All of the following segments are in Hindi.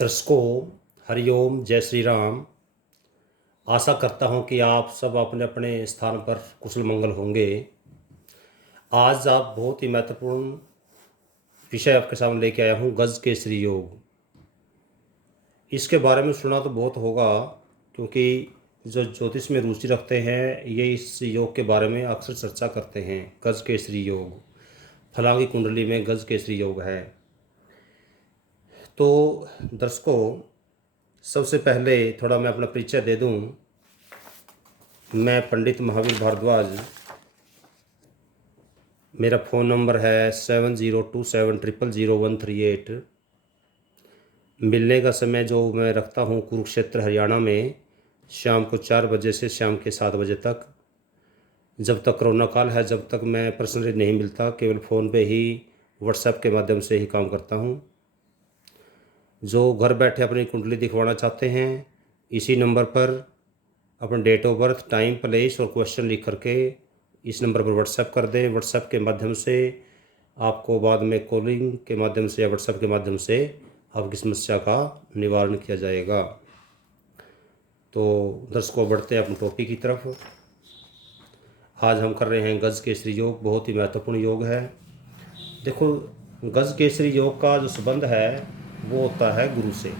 दर्शकों, हरिओम, जय श्री राम। आशा करता हूं कि आप सब अपने अपने स्थान पर कुशल मंगल होंगे। आज आप बहुत ही महत्वपूर्ण विषय आपके सामने लेके आया हूं, गज केसरी योग। इसके बारे में सुना तो बहुत होगा, क्योंकि जो ज्योतिष में रुचि रखते हैं ये इस योग के बारे में अक्सर चर्चा करते हैं। गज केसरी योग, फलां की कुंडली में गज केसरी योग है। तो दर्शकों, सबसे पहले थोड़ा मैं अपना परिचय दे दूं। मैं पंडित महावीर भारद्वाज, मेरा फ़ोन नंबर है 7027000138। मिलने का समय जो मैं रखता हूँ कुरुक्षेत्र हरियाणा में, शाम को 4 बजे से शाम के 7 बजे तक। जब तक कोरोना काल है, जब तक मैं पर्सनली नहीं मिलता, केवल फ़ोन पे ही, व्हाट्सएप के माध्यम से ही काम करता हूँ। जो घर बैठे अपनी कुंडली दिखवाना चाहते हैं, इसी नंबर पर अपना date of birth, time, place और क्वेश्चन लिख करके इस नंबर पर व्हाट्सएप कर दें। व्हाट्सएप के माध्यम से आपको बाद में कॉलिंग के माध्यम से या व्हाट्सएप के माध्यम से आपकी समस्या का निवारण किया जाएगा। तो दर्शकों, बढ़ते हैं अपने टॉपिक की तरफ। आज हम कर रहे हैं गज केसरी योग। बहुत ही महत्वपूर्ण योग है। देखो, गज केसरी योग का जो संबंध है वो होता है गुरु से।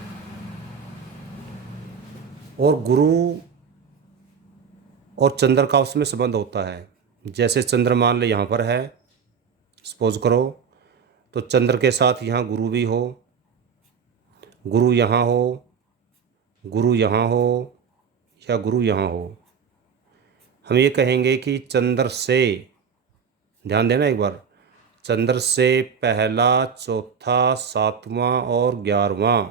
और गुरु और चंद्र का उसमें संबंध होता है। जैसे चंद्र मान ले यहाँ पर है, सपोज करो, तो चंद्र के साथ यहाँ गुरु भी हो, गुरु यहाँ हो, गुरु यहाँ हो, या गुरु यहाँ हो। हम ये कहेंगे कि चंद्र से, ध्यान देना एक बार, चंद्र से पहला, चौथा, सातवां और 11वां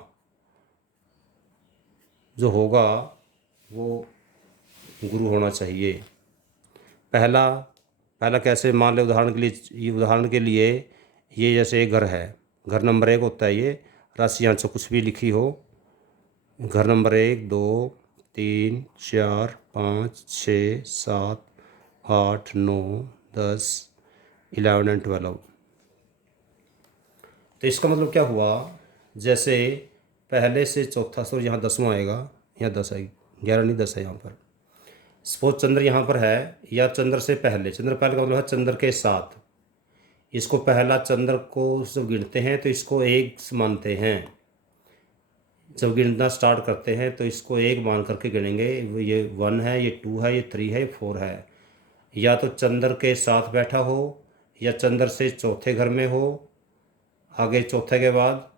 जो होगा वो गुरु होना चाहिए। पहला पहला कैसे, मान ले उदाहरण के लिए ये जैसे एक घर है, घर नंबर 1 होता है। ये राशि यहाँ से कुछ भी लिखी हो, घर नंबर 1, 2, 3, 4, 5, 6, 7, 8, 9, 10, 11 एंड 12। तो इसका मतलब क्या हुआ, जैसे पहले से चौथा, सॉरी यहाँ 10वां आएगा, यहाँ 10 आएगी, 11 नहीं 10 है यहाँ पर। सपोज चंद्र यहाँ पर है, या चंद्र से पहले, चंद्र पहले का मतलब है चंद्र के साथ। इसको पहला चंद्र को जब गिनते हैं तो इसको एक मानते हैं। जब गिनना स्टार्ट करते हैं तो इसको एक मान करके गिनेंगे। ये 1 है, ये 2 है, ये 3 है, ये 4 है। या तो चंद्र के साथ बैठा हो, या चंद्र से चौथे घर में हो, आगे चौथे के बाद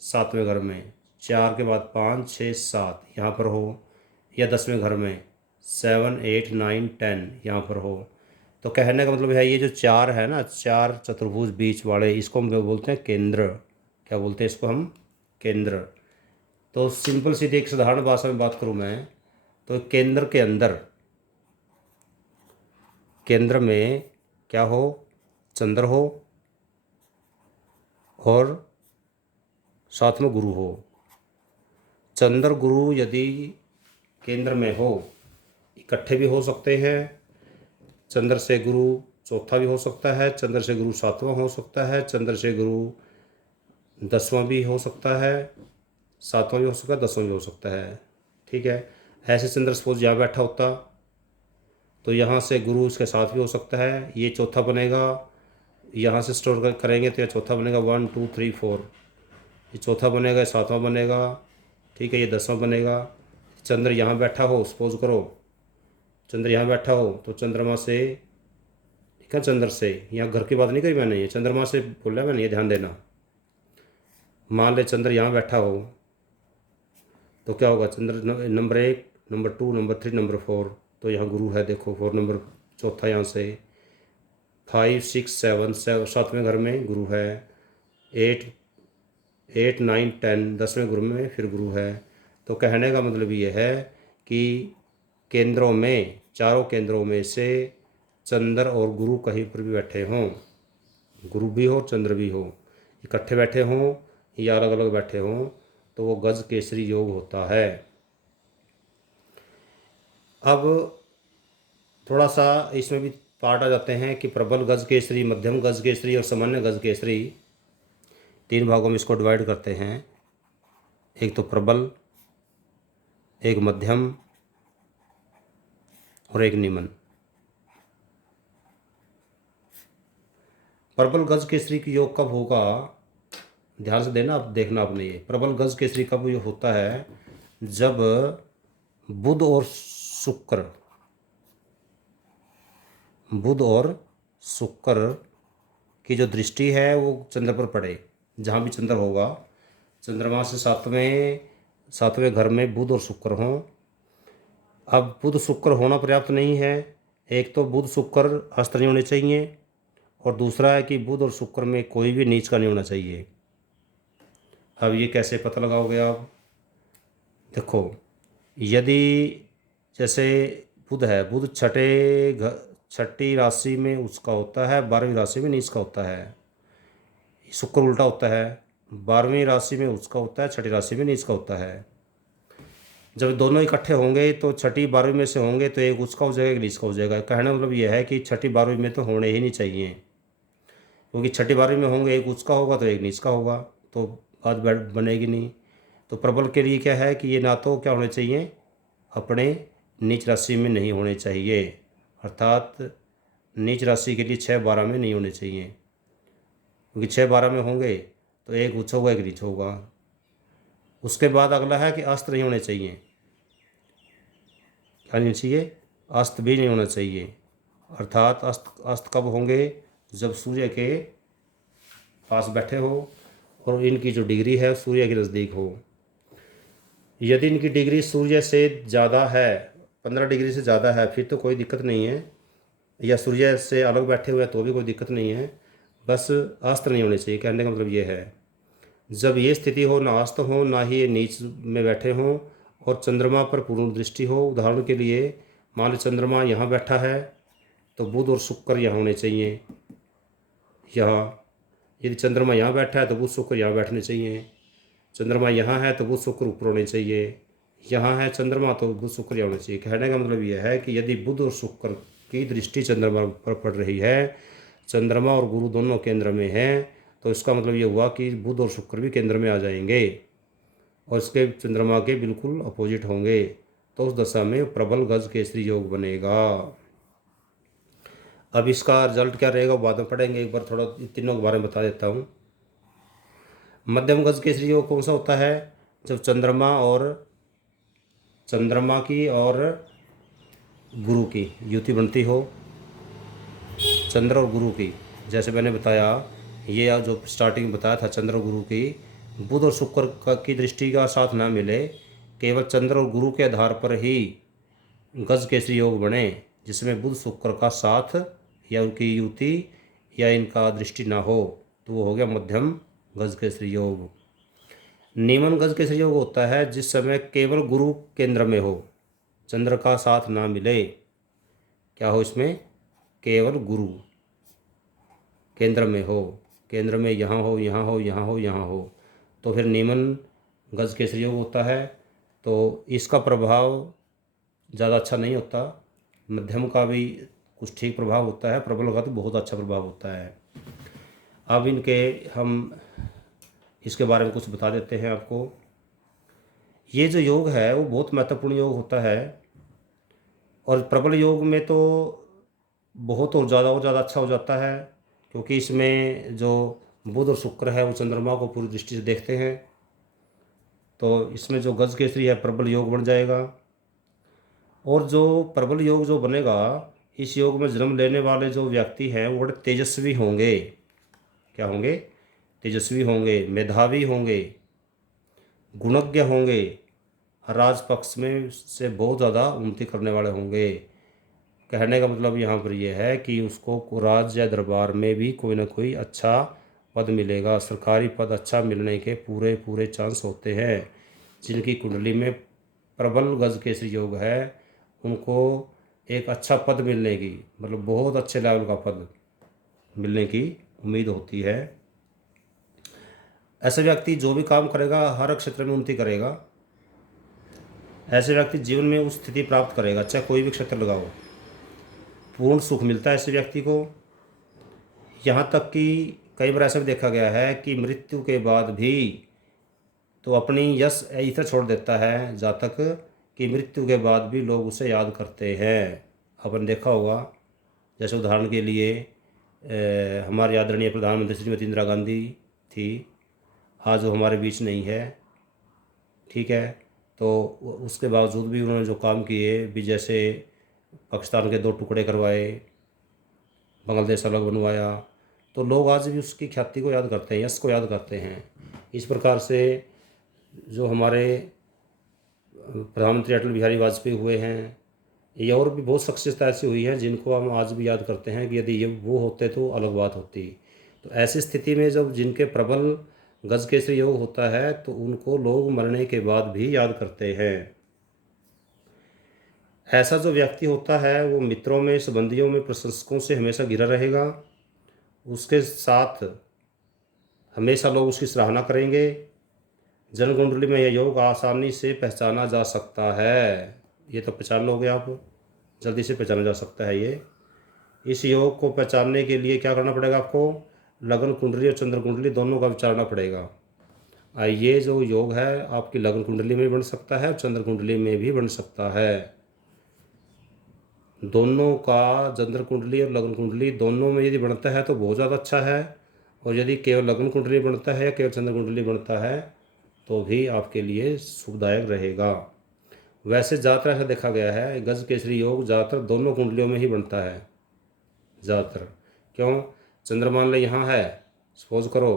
7वें घर में, 4 के बाद 5, 6, 7 यहाँ पर हो, या 10वें घर में 7, 8, 9, 10 यहाँ पर हो। तो कहने का मतलब है, ये जो 4 है ना, 4 चतुर्भुज बीच वाले, इसको हम बोलते हैं केंद्र। क्या बोलते हैं इसको हम? केंद्र। तो सिंपल सी एक साधारण भाषा में बात करूँ मैं, तो केंद्र के अंदर, केंद्र में क्या हो? चंद्र हो और साथ में गुरु हो। चंद्र गुरु यदि केंद्र में हो, इकट्ठे भी हो सकते हैं। चंद्र से गुरु चौथा भी हो सकता है, चंद्र से गुरु 7वां हो सकता है, चंद्र से गुरु 10वां भी हो सकता है, 7वां भी हो सकता है, 10वां भी हो सकता है। ठीक है। ऐसे चंद्र सपोज यहाँ बैठा होता, तो यहाँ से गुरु इसके साथ भी हो सकता है, ये चौथा बनेगा। यहाँ से स्टोर करेंगे तो ये चौथा बनेगा, 1, 2, 3, 4। ये चौथा बनेगा, ये 7वां बनेगा। ठीक है, ये 10वां बनेगा। चंद्र यहाँ बैठा हो, सपोज करो चंद्र यहाँ बैठा हो, तो चंद्रमा से, ठीक है, चंद्र से, यहाँ घर की बात नहीं करी मैंने, ये चंद्रमा से बोला मैंने, ये ध्यान देना। मान ले चंद्र यहाँ बैठा हो, तो क्या होगा? चंद्र नंबर 1, नंबर 2, नंबर 3, नंबर 4, तो यहाँ गुरु है। देखो 4 नंबर, चौथा यहाँ से, 5, 6, 7, 7वें घर में गुरु है, 8, 8, 9, 10, 10वें घर में फिर गुरु है। तो कहने का मतलब ये है कि केंद्रों में, चारों केंद्रों में से चंद्र और गुरु कहीं पर भी बैठे हों, गुरु भी हो चंद्र भी हो, इकट्ठे बैठे हों या अलग अलग बैठे हों, तो वो गज केसरी योग होता है। अब थोड़ा सा इसमें भी पार्ट आ जाते हैं कि प्रबल गज केसरी, मध्यम गज केसरी और सामान्य गज केसरी, 3 भागों में इसको डिवाइड करते हैं। एक तो प्रबल, एक मध्यम और एक निमन। प्रबल गज केसरी की योग कब होगा, ध्यान से देना, आप देखना आपने, ये प्रबल गज केसरी कब ये होता है, जब बुध और शुक्र, बुध और शुक्र की जो दृष्टि है वो चंद्र पर पड़े। जहाँ भी चंद्र होगा, चंद्रमा से सातवें घर में बुध और शुक्र हों। अब बुध शुक्र होना पर्याप्त नहीं है, एक तो बुध शुक्र अस्त नहीं होने चाहिए, और दूसरा है कि बुध और शुक्र में कोई भी नीच का नहीं होना चाहिए। अब ये कैसे पता लगाओगे आप, देखो, यदि जैसे बुध है, बुध छठी राशि में उसका होता है, 12वीं राशि में नीच का होता है। शुक्र उल्टा होता है, 12वीं राशि में उसका होता है, छठी राशि में नीच का होता है। जब दोनों इकट्ठे होंगे तो छठी 12वीं में से होंगे तो एक उसका हो जाएगा, एक नीच का हो जाएगा। कहने मतलब यह है कि छठी 12वीं में तो होने ही नहीं चाहिए, क्योंकि छठी 12वीं में होंगे, एक उसका होगा तो एक नीच का होगा, तो बात बनेगी नहीं। तो प्रबल के लिए क्या है कि ये ना तो क्या होने चाहिए, अपने नीच राशि में नहीं होने चाहिए, अर्थात नीच राशि के लिए 6-12 में नहीं होने चाहिए, क्योंकि 6-12 में होंगे तो एक उच्च होगा, एक नीच होगा। उसके बाद अगला है कि अस्त नहीं होने चाहिए। क्या नहीं चाहिए, अस्त भी नहीं होना चाहिए, अर्थात अस्त अस्त कब होंगे, जब सूर्य के पास बैठे हो और इनकी जो डिग्री है सूर्य के नज़दीक हो। यदि इनकी डिग्री सूर्य से ज़्यादा है, 15 डिग्री से ज़्यादा है, फिर तो कोई दिक्कत नहीं है, या सूर्य से अलग बैठे हुए हैं तो भी कोई दिक्कत नहीं है, बस अस्त नहीं होने चाहिए। कहने का मतलब ये है, जब ये स्थिति हो, ना अस्त हो ना ही ये नीच में बैठे हों, और चंद्रमा पर पूर्ण दृष्टि हो। उदाहरण के लिए मान लो चंद्रमा यहाँ बैठा है तो बुध और शुक्र यहाँ होने चाहिए, यहाँ। यदि चंद्रमा यहाँ बैठा है तो बुध शुक्र यहाँ बैठने चाहिए। चंद्रमा यहाँ है तो बुध शुक्र ऊपर होने चाहिए, यहाँ है चंद्रमा तो बुध शुक्र यहाँ होने चाहिए। कहने का मतलब यह है कि यदि बुध और शुक्र की दृष्टि चंद्रमा पर पड़ रही है, चंद्रमा और गुरु दोनों केंद्र में हैं, तो इसका मतलब ये हुआ कि बुध और शुक्र भी केंद्र में आ जाएंगे और इसके चंद्रमा के बिल्कुल अपोजिट होंगे, तो उस दशा में प्रबल गज केसरी योग बनेगा। अब इसका रिजल्ट क्या रहेगा बाद में पढ़ेंगे, एक बार थोड़ा तीनों के बारे में बता देता हूँ। मध्यम गज केसरी योग कौन सा होता है, जब चंद्रमा की और गुरु की युति बनती हो, चंद्र और गुरु की, जैसे मैंने बताया, ये जो स्टार्टिंग में बताया था, चंद्र और गुरु की, बुध और शुक्र की दृष्टि का साथ ना मिले, केवल चंद्र और गुरु के आधार पर ही गज केसरी योग बने, जिसमें बुध शुक्र का साथ या उनकी युति या इनका दृष्टि ना हो, तो वो हो गया मध्यम गज केसरी योग। निमन गज केसरी योग होता है जिस समय केवल गुरु केंद्र में हो, चंद्र का साथ ना मिले। क्या हो इसमें, केवल गुरु केंद्र में हो, केंद्र में यहाँ हो, यहाँ हो, यहाँ हो, यहाँ हो, तो फिर निमन गज केसरी योग होता है। तो इसका प्रभाव ज़्यादा अच्छा नहीं होता, मध्यम का भी कुछ ठीक प्रभाव होता है, प्रबल का तो बहुत अच्छा प्रभाव होता है। अब हम इसके बारे में कुछ बता देते हैं आपको। ये जो योग है वो बहुत महत्वपूर्ण योग होता है, और प्रबल योग में तो बहुत और ज़्यादा अच्छा हो जाता है, क्योंकि इसमें जो बुध और शुक्र है वो चंद्रमा को पूरी दृष्टि से देखते हैं, तो इसमें जो गज केसरी है प्रबल योग बन जाएगा। और जो प्रबल योग जो बनेगा, इस योग में जन्म लेने वाले जो व्यक्ति हैं वो बड़े तेजस्वी होंगे। क्या होंगे, तेजस्वी होंगे, मेधावी होंगे, गुणज्ञ होंगे, राज पक्ष में से बहुत ज़्यादा उन्नति करने वाले होंगे। कहने का मतलब यहाँ पर यह है कि उसको राज या दरबार में भी कोई ना कोई अच्छा पद मिलेगा, सरकारी पद अच्छा मिलने के पूरे पूरे चांस होते हैं। जिनकी कुंडली में प्रबल गज केसरी योग है उनको एक अच्छा पद मिलने की, मतलब बहुत अच्छे लेवल का पद मिलने की उम्मीद होती है। ऐसे व्यक्ति जो भी काम करेगा हर क्षेत्र में उन्नति करेगा। ऐसे व्यक्ति जीवन में उस स्थिति प्राप्त करेगा, चाहे कोई भी क्षेत्र लगाओ, पूर्ण सुख मिलता है ऐसे व्यक्ति को। यहाँ तक कि कई बार ऐसा भी देखा गया है कि मृत्यु के बाद भी तो अपनी यश इधर छोड़ देता है जातक कि मृत्यु के बाद भी लोग उसे याद करते हैं। अपन देखा होगा, जैसे उदाहरण के लिए हमारे आदरणीय प्रधानमंत्री श्रीमती इंदिरा गांधी थी, आज वो हमारे बीच नहीं है, ठीक है। तो उसके बावजूद भी उन्होंने जो काम किए भी, जैसे पाकिस्तान के 2 टुकड़े करवाए, बांग्लादेश अलग बनवाया, तो लोग आज भी उसकी ख्याति को याद करते हैं, यश को याद करते हैं। इस प्रकार से जो हमारे प्रधानमंत्री अटल बिहारी वाजपेयी हुए हैं, ये और भी बहुत शख्सियत ऐसी हुई हैं जिनको हम आज भी याद करते हैं कि यदि ये वो होते तो अलग बात होती। तो ऐसी स्थिति में जब जिनके प्रबल गज केसरी योग होता है तो उनको लोग मरने के बाद भी याद करते हैं। ऐसा जो व्यक्ति होता है वो मित्रों में, संबंधियों में, प्रशंसकों से हमेशा घिरा रहेगा। उसके साथ हमेशा लोग उसकी सराहना करेंगे। जनकुंडली में यह योग आसानी से पहचाना जा सकता है। ये तो पहचान लोगे आप, जल्दी से पहचाना जा सकता है ये। इस योग को पहचानने के लिए क्या करना पड़ेगा आपको? लगन कुंडली और चंद्र कुंडली दोनों का विचारना पड़ेगा। ये जो योग है आपकी लगन कुंडली में भी बन सकता है और चंद्र कुंडली में भी बन सकता है। दोनों का, चंद्र कुंडली और लगन कुंडली दोनों में यदि बनता है तो बहुत ज़्यादा अच्छा है, और यदि केवल लगन कुंडली बनता है या केवल चंद्र कुंडली बनता है तो भी आपके लिए शुभदायक रहेगा। वैसे ज़्यादातर ऐसा देखा गया है गज केसरी योग ज़्यादातर दोनों कुंडलियों में ही बनता है ज़्यादातर। क्यों? चंद्र मान ले यहाँ है, सपोज करो,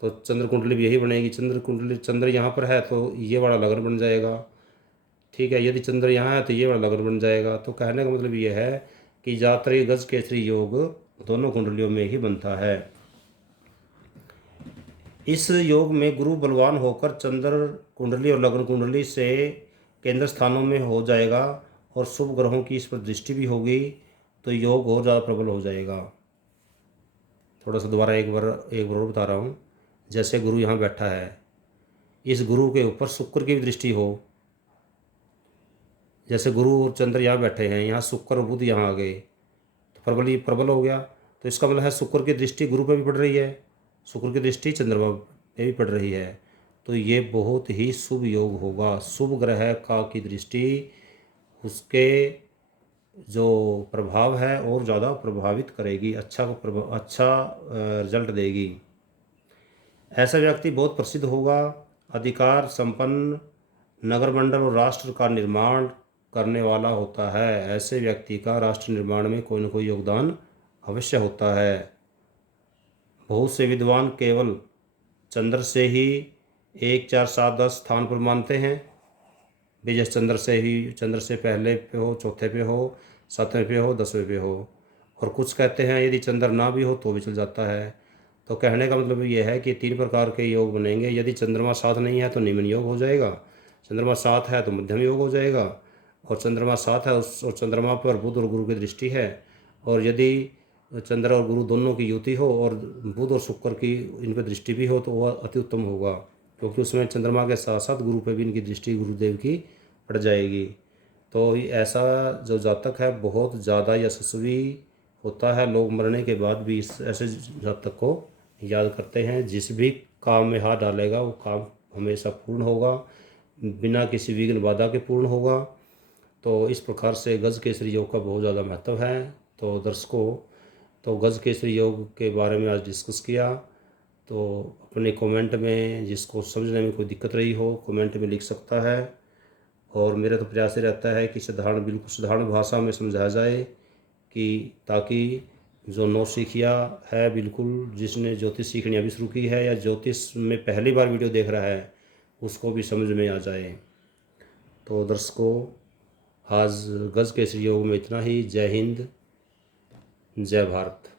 तो चंद्र कुंडली भी यही बनेगी। चंद्र कुंडली, चंद्र यहाँ पर है तो ये वाला लगन बन जाएगा, ठीक है। यदि चंद्र यहाँ है तो ये वाला लगन बन जाएगा। तो कहने का मतलब ये है कि ज़्यादातर ये गज केसरी योग दोनों कुंडलियों में ही बनता है। इस योग में गुरु बलवान होकर चंद्र कुंडली और लगन कुंडली से केंद्र स्थानों में हो जाएगा और शुभ ग्रहों की इस पर दृष्टि भी होगी, तो योग और ज़्यादा प्रबल हो जाएगा। थोड़ा सा दोबारा एक बार और बता रहा हूँ। जैसे गुरु यहाँ बैठा है, इस गुरु के ऊपर शुक्र की भी दृष्टि हो। जैसे गुरु और चंद्र यहाँ बैठे हैं, यहाँ शुक्र और बुध यहाँ आ गए तो प्रबल हो गया। तो इसका मतलब है शुक्र की दृष्टि गुरु पे भी पड़ रही है, शुक्र की दृष्टि चंद्रमा पे भी पड़ रही है, तो ये बहुत ही शुभ योग होगा। शुभ ग्रह का की दृष्टि उसके जो प्रभाव है और ज़्यादा प्रभावित करेगी, अच्छा रिजल्ट देगी। ऐसा व्यक्ति बहुत प्रसिद्ध होगा, अधिकार संपन्न नगर मंडल और राष्ट्र का निर्माण करने वाला होता है। ऐसे व्यक्ति का राष्ट्र निर्माण में कोई न कोई योगदान अवश्य होता है। बहुत से विद्वान केवल चंद्र से ही 1, 4, 7, 10 स्थान पर मानते हैं। जैसे चंद्र से ही, चंद्र से पहले पे हो, चौथे पे हो, 7वें पे हो, 10वें पे हो। और कुछ कहते हैं यदि चंद्र ना भी हो तो भी चल जाता है। तो कहने का मतलब ये है कि 3 प्रकार के योग बनेंगे। यदि चंद्रमा साथ नहीं है तो निम्न योग हो जाएगा, चंद्रमा साथ है तो मध्यम योग हो जाएगा, और चंद्रमा साथ है और चंद्रमा पर बुध और गुरु की दृष्टि है, और यदि चंद्र और गुरु दोनों की युति हो और बुध और शुक्र की इन पर दृष्टि भी हो तो वह अति उत्तम होगा, क्योंकि उसमें चंद्रमा के साथ साथ गुरु पर भी इनकी दृष्टि गुरुदेव की पड़ जाएगी। तो ऐसा जो जातक है बहुत ज़्यादा यशस्वी होता है। लोग मरने के बाद भी इस ऐसे जातक को याद करते हैं। जिस भी काम में हाथ डालेगा वो काम हमेशा पूर्ण होगा, बिना किसी विघ्न बाधा के पूर्ण होगा। तो इस प्रकार से गज केसरी योग का बहुत ज़्यादा महत्व है। तो दर्शकों, तो गज केसरी योग के बारे में आज डिस्कस किया। तो अपने कमेंट में जिसको समझने में कोई दिक्कत रही हो कमेंट में लिख सकता है, और मेरा तो प्रयास ही रहता है कि बिल्कुल साधारण भाषा में समझाया जाए, कि ताकि जो नौसिखिया है, बिल्कुल जिसने ज्योतिष सीखनी अभी शुरू की है या ज्योतिष में पहली बार वीडियो देख रहा है, उसको भी समझ में आ जाए। तो दर्शकों, आज गज केसरी योग में इतना ही। जय हिंद, जय भारत।